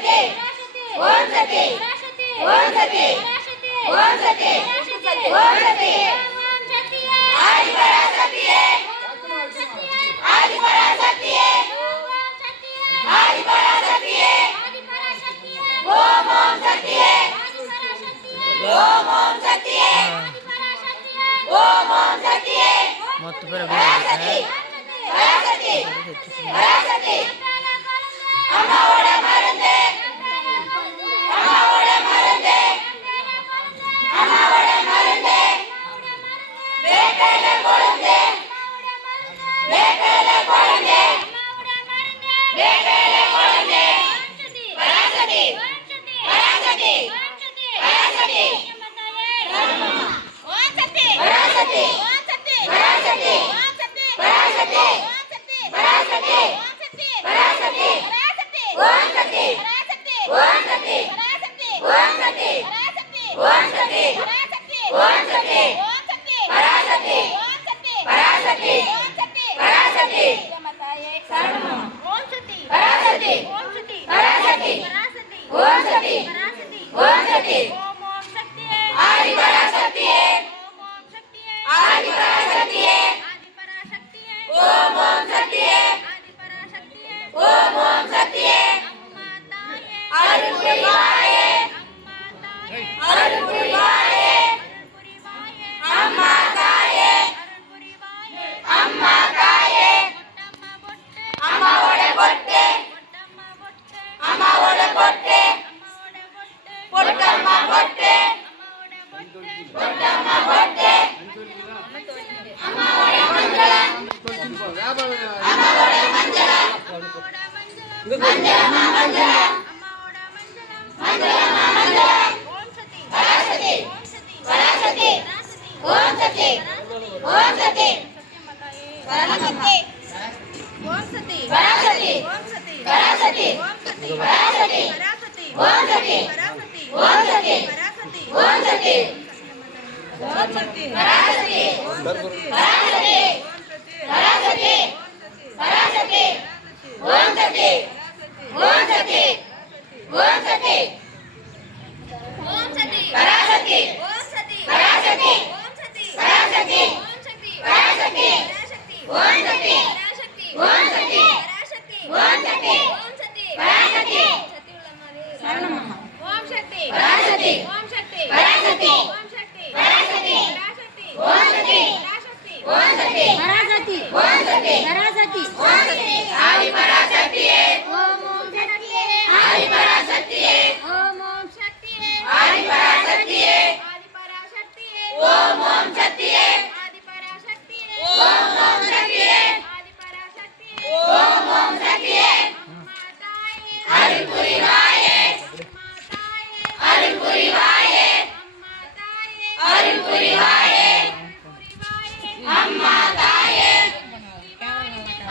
சக்தி ஓம் சக்தி ஓம் சக்தி ஓம் சக்தி ஓம் சக்தி ஆதி பராசக்தியே ஆதி பராசக்தியே ஆதி பராசக்தியே ஓம் ஓம் சக்தியே ஓம் ஓம் சக்தியே ஓம் ஓம் சக்தியே பராசக்தி பராசக்தி பராசக்தி அம்மாவோட மருந்து அம்மாவோட மருந்து அம்மாவோட மருந்து வேட்டையில கொழுந்து வேட்டையில கொழுந்து வேட்டையில கொழுந்து பராசக்தி பராசக்தி பராசக்தி ஓம் சக்தி பராசக்தி பராசக்தி பராசக்தி பராசக்தி பராசக்தி ஓம் சக்தி ஓம் சக்தி ஓம் சக்தி ஓம் சக்தி ஓம் சக்தி பராசக்தி பராசக்தி பராசக்தி சரணம் ஓம் சக்தி பராசக்தி பராசக்தி ஓம் சக்தி ஓம் சக்தி ஆதி பராசக்தியே ஆதி பராசக்தியே ஓம் ஓம் சக்தியே ஓம் ஓம் சக்தியே அருள் புரிவாயே அருள் புரிவாயே அம்மா தாயே அம்மா தாயே அம்மாவோட பொட்டு அம்மாவோட பொட்டு பொட்டம்மா பொட்டு பொட்டம்மா பொட்டு அம்மாவோட மஞ்சளம் அம்மாவோட மஞ்சளம் மஞ்சளம்மா மஞ்சளம் மஞ்சளம்மா மஞ்சளம் பராசக்தி பராசக்தி ஓம் சக்தி ஓம் சக்தி பராசக்தி ஓம் சக்தி பராசக்தி பராசக்தி பராசக்தி ஓம் சக்தி ஓம் சக்தி ஓம் சக்தி ஓம் சக்தி பராசக்தி பராசக்தி பராசக்தி பராசக்தி ஓம் சக்தி ஓம் சக்தி ஓம் சக்தி ஓம் சக்தி பராசக்தி பராசக்தி பராசக்தி பராசக்தி ஓம் சக்தி ஓம் சக்தி ஓம் சக்தி பராசக்தி சரணம் ஓம் சக்தி பராசக்தி பராசக்தி பராசக்தி ஓம் சக்தி ஓம் சக்தி பராசக்தி ஓம் சக்தி பராசக்தி ஓம் சக்தி ஆதி பராசக்தியே ஓம் ஓம் சக்தியே ஆதி பராசக்தியே ஓம் ஓம் சக்தியே ஆதி பராசக்தியே ஆதி பராசக்தியே ஓம் ஓம் சக்தியே ஆதி பராசக்தியே ஓம் ஓம் சக்தியே ஆதி பராசக்தியே ஓம் ஓம் சக்தியே அம்மா தாயே அருள் புரிவாயே அருள் புரிவாயே அருள் புரிவாயே அம்மா தாயே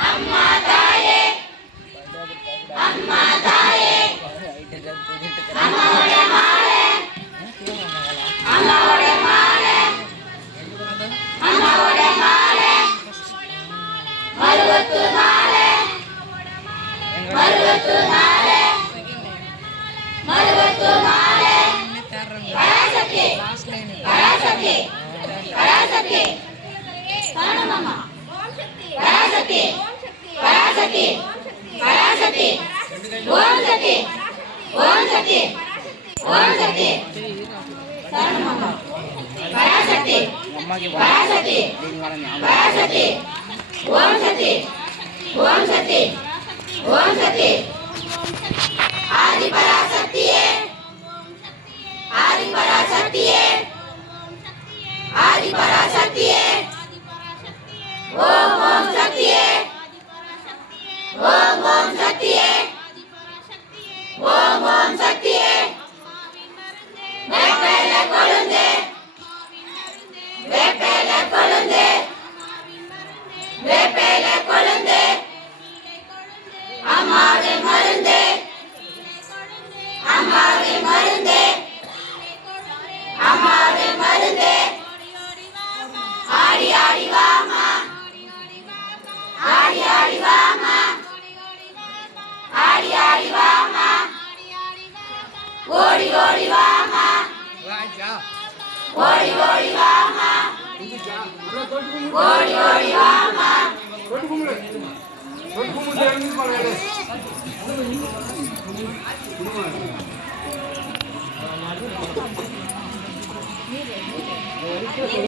அம்மா தாயே அம்மா தாயே அம்மாவோட மாலை அம்மாவோட மாலை அம்மாவோட மாலை மருவத்து மாலை மருவத்து மாலை மருவத்து மாலை பராசக்தி பராசக்தி பராசக்தி சரணம் பராசக்தி பராசக்தி பராசக்தி ஓம் சக்தி ஓம் சக்தி ஓம் சக்தி சரணம் பராசக்தி பராசக்தி பராசக்தி ஓம் சக்தி ஓம் சக்தி ஓம் சக்தி ஆதி பராசக்தியே ஆதி பராசக்தியே ஆதி பராசக்தியே ஓம் ஓம் சக்தியே ஓம் ஓம் சக்தியே ஓம் ஓம் சக்தியே வேப்பேல கொழுந்து வேப்பேல கொழுந்து வேப்பேல கொழுந்து அம்மாவின் ஓடி ஓடி வாமா தொட்டு கும்பிடு எழுந்து பாருங்க